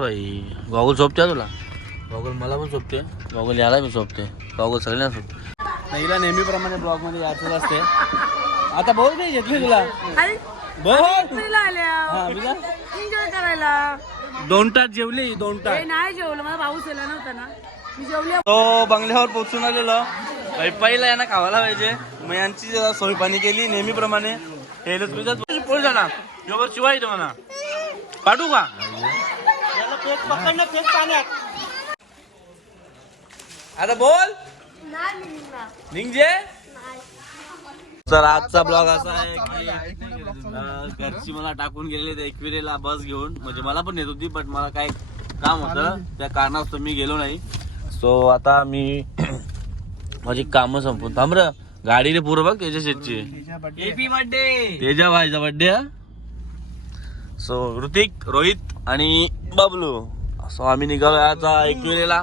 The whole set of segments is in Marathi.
भाई गॉगल झोपते तुला. गॉगल मला पण झोपते. गॉगल याला मी झोपते. गॉगल सगळ्यांना झोपते. नाहीला नेहमीप्रमाणे ब्लॉग मध्ये यायचंच असते. आता बोल नाही घेतली तुला. बोल एन्जॉय करायला. 2 तास जेवली. 2 तास नाही जेवलं. मला पाऊस आला नव्हता ना. मी जेवले. तो बंगल्यावर पोहोचून आलेलो. पहिला यांना खावायला पाहिजे. मग यांची सोय पाणी केली नेहमीप्रमाणे. पोळ जाणार शिवाय येतो म्हणा. पाठवू का आता बोल निघजे. तर आजचा ब्लॉग असा आहे की घरची मला टाकून गेलेले एकविरेला बस घेऊन. म्हणजे मला पण येत होती बट मला काय काम होतं त्या कारणास्तव मी गेलो नाही. सो आता मी माझी कामं संपून थांब र. गाडीने पुरं बघ त्याच्या शेतची. हॅपी बर्थडे तेजा भाईचा बर्थडे. सो ऋतिक, रोहित आणि बबलू. सो आम्ही निघालो आता एकविरेला.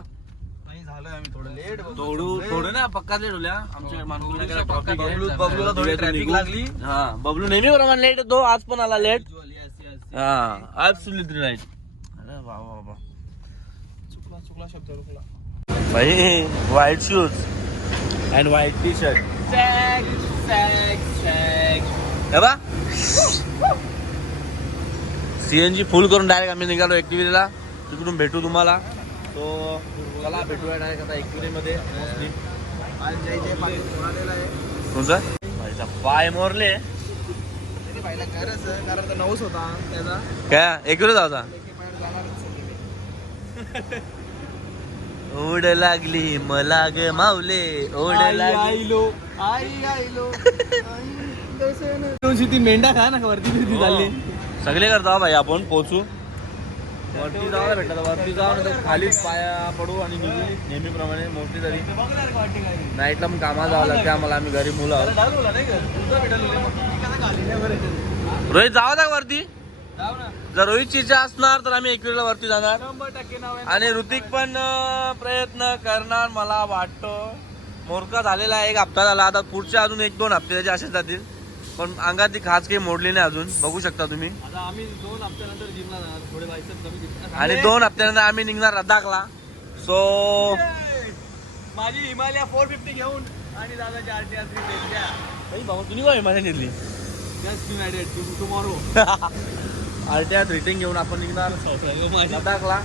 थोडं ना पक्का लेट होल्या. आमच्या मानकुला बबलूला थोडी ट्रॅफिक लागली. हा बबलू नेहमी प्रमाणे लेट होतो. आज पण आला लेट. हा ऍब्सोल्युटली राईट. अरे वा वा वा. चुकला शब्द रुकला भाई. White shoes and white T shirt. CNG फुल करून डायरेक्ट आम्ही निघालो एकविरेला. तिकडून भेटू तुम्हाला. तो चला भेटूया डायरेक्ट आता एकविरेमध्ये. तुमचा भाईचा पाय मोरले. नऊच होता त्याचा काय एकविरे जाता. ओढ लागली मला ग माऊले. ओढ लागलो ती मेंढा खा ना वरती चालली. सगळे करता भाई. आपण पोहोचू वरती जायला भेटला तर वरती जाऊन खालीच पाया पडू आणि निघू नेहमीप्रमाणे. मोठी तरी नाईटला मग कामाला जावं लागते आम्हाला. आम्ही घरी मुलं आहोत. रोहित जावं का वरती. जर रोहितची इच्छा असणार तर आम्ही एकविरेला वरती जाणार. आणि ऋतिक पण प्रयत्न करणार मला वाटतो. मोरका झालेला आहे. 1 हप्ता झाला. आता पुढच्या अजून 1-2 हप्ते त्याचे असेच जातील. पण अंगातली खास काही मोडली नाही अजून. बघू शकता तुम्ही. आम्ही 2 हप्त्यानंतर जिमला जाणार. थोडे बायसेप कमी दिसतात. आणि 2 हप्त्यानंतर आम्ही निघणार लडाखला. सो माझी हिमालया 450 घेऊन आणि दादाची RTR 310 भाऊ तुम्ही काय हिमालय नेली. टुमॉरो RTR 310 घेऊन आपण निघणार लडाखला.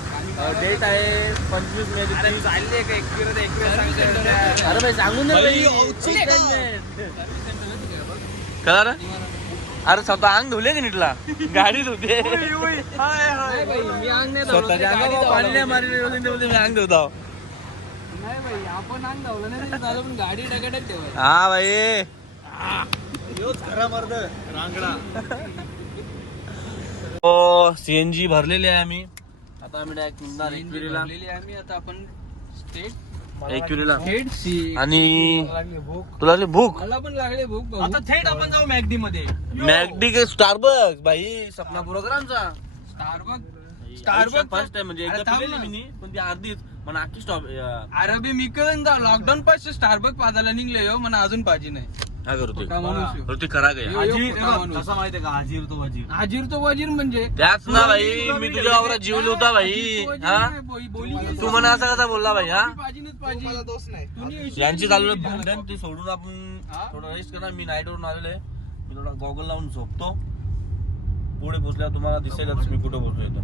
डेट आहे 25 मे. चालले का 21 अरे भाई सांगून कळा. अरे स्वतः अंग धुले की नीटला. गाडीत होते मी अंग स्वतःच्या अंगावर पाणी नाही मारले. मी अंग धुतो. नाही भाई आपण अंग धावलं नाही झालं पण गाडी डगाडक ठेवायची. हा भाई खरा मर्द रांगडा. हो सीएनजी भरलेली आहे आम्ही. आता आम्ही डायरेक्ट निघणार एकविरेला. आम्ही आता आपण स्टेट एकविरेला. थेट सी. आणि तुला लागली भूक. मला पण लागले भूक. आता थेट आपण जाऊ मॅगडी मध्ये. मॅगडी के स्टारबक्स भाई. सपना प्रोग्रामचा स्टारबक्स फर्स्ट टाइम म्हणजे एकदा पिलेली मी पण ती अर्धीच. पण अख्खी स्टॉप. अरबी मी कळून जा लॉकडाऊन पासून स्टारबक्स पाजायला निघले हो. मला अजून पाहिजे नाही. काय करू खोटा माणूस ह्यो. ते खरा काय कसा माहितीये का. हाजीर तो वजीर म्हणजे त्याच ना भाई. मी तुझ्या वावरात जीवलो होता भाई. हा तू म्हणा असा कसा बोलला भाई. हा यांची चालू भांडण ते सोडून आपण थोडं रेस्ट करणार. मी नाईट वरून आलेलो आहे. मी थोडा गॉगल लावून झोपतो. पुढे पोहोचल्यावर तुम्हाला दिसेलच मी कुठं पोहोचलो इथं.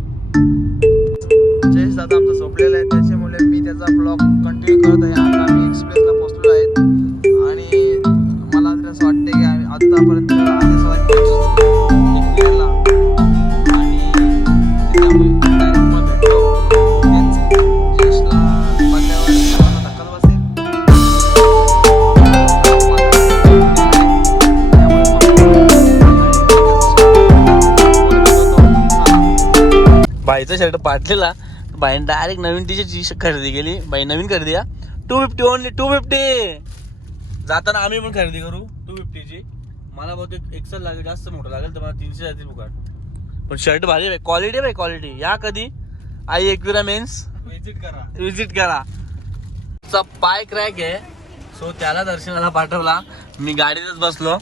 जयेश दादा आमचा झोपलेला आहे त्याच्यामुळे मी त्याचा ब्लॉग कंटिन्यू करत आहे. आता आम्ही एक्सप्रेसला पोहोचलो आहेत आणि मला तरी असं वाटते की आम्ही आतापर्यंत बाईचा शर्ट पाटलेला. बाईने डायरेक्ट नवीन टी शर्ट खरेदी केली. बाई नवीन खरेदी. 250 ओनली 250. जाताना आम्ही पण खरेदी करू 250 ची. मला बहुतेक एक्सेल लागेल. जास्त मोठं लागेल तर मला 300 जातील फुकट. पण शर्ट भारी आहे. क्वालिटी भाई क्वालिटी. या कधी आई एकविरा मेन्स विजिट करा. पाय क्रॅक आहे. सो त्याला दर्शनाला पाठवला. मी गाडीतच बसलो.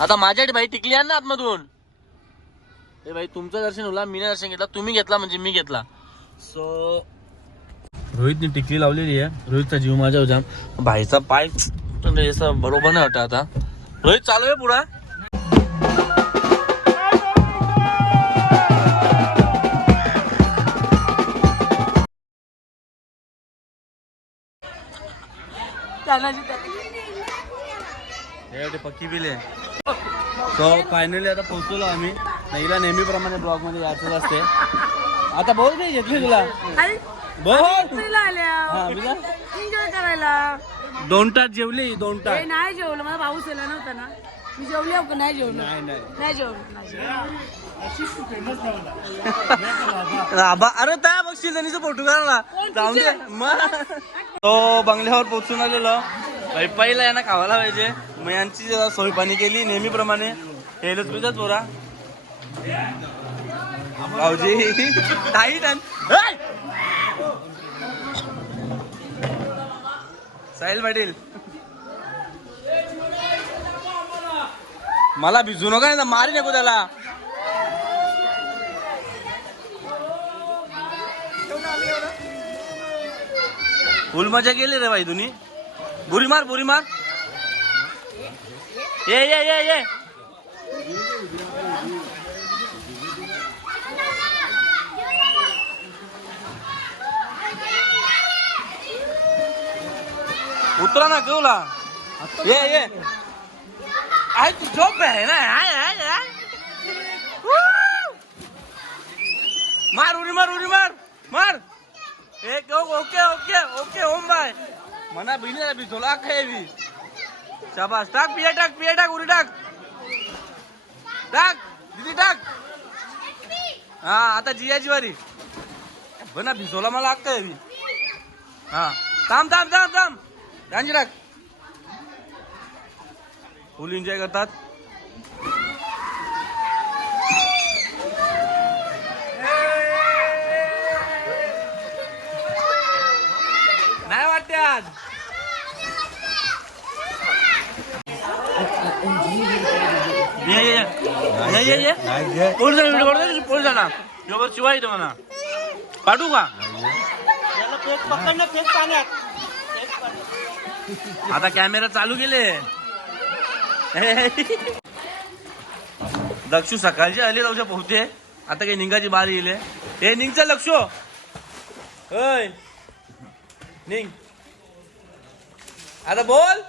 आता माझ्यासाठी भाई टिकली आहे ना आतमधून. ए भाई तुमचं दर्शन होला. मी दर्शन घेतला. तुम्ही घेतला म्हणजे मी घेतला. सो रोहितने टिकली लावलेली आहे. रोहितचा जीव माझ्या जाम. भाईचा पाय असं बरोबर नाही वाटत आता. रोहित चालू आहे पुढा. पक्की बिल आहे. सो फायनली आता पोहोचलो आम्ही. नाहीला नेहमीप्रमाणे ब्लॉग मध्ये यायचं असते. आता बोल नाही घेतली तुला. बोल हा, बिना? एन्जॉय करायला. 2 तास जेवली 2 तास. हे नाही जेवलं, माझा भाऊ सेला नव्हता ना, मी जेवले का नाही जेवलं. नाही जेवलं. अरे त्या बघशील त्यांनीच फोटो काढला. जाऊन दे मग. तो बंगल्यावर पोहोचून आलेलो. पहिला यांना खावायला पाहिजे. मग यांची सोय पाणी केली नेहमीप्रमाणे. हेलच पितात पोरा. भाऊजी टाईट साहिल पाटील मला भिजू नका ना, मारी नको त्याला. फुल मजा केली रे भाई तुम्ही. बुरी मार बुरी मार. ये ये ये ये उतरा ना केवला. ये ये आई तू झोप आहे ना. आय आय आय मार उडी मार उडी मार मार. एक ओके ओके ओके ओम बाय मना बिनी भिजवला खायवी. शाबास. टाक पिया टाक उडी टाक टाक दीदी टाक. हा आता जियाची वारी. बना भिजवला मला अक्का यावी. हा थांब थांब थांब थांब. गांजी टाक. फुल एन्जॉय करतात. नाही वाटते आज. पोलीस जाणार शिवाय येतो म्हणा. पाठवू का आता कॅमेरा चालू केले. दक्षू सकाळची आली जाऊच्या पोहते. आता काही निघाची बारी येईल. हे निघचं लक्ष. होय निघ आता बोल.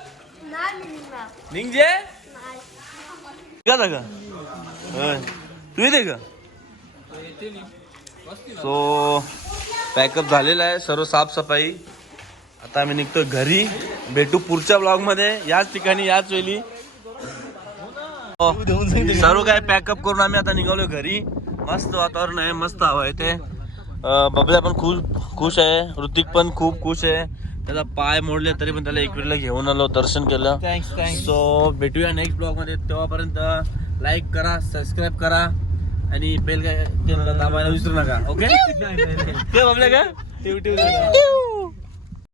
निघजे का तू येते का. सो पॅकअप झालेला आहे सर्व साफसफाई. आता आम्ही निघतो घरी. भेटू पुढच्या ब्लॉग मध्ये याच ठिकाणी याच वेळी. सर्व काय पॅकअप करून आम्ही आता निघालो घरी. मस्त वातावरण आहे. मस्त हवा आहे ते. बबल्या पण खुश आहे. ऋतिक पण खूप खुश आहे. त्याचा पाय मोडले तरी पण त्याला एकविरीला घेऊन आलो. दर्शन केलं. सो भेटूया नेक्स्ट ब्लॉग मध्ये. तेव्हापर्यंत लाईक करा सबस्क्राईब करा आणि बेल काय दाबायला विसरू नका. ओके ते बबल्या का.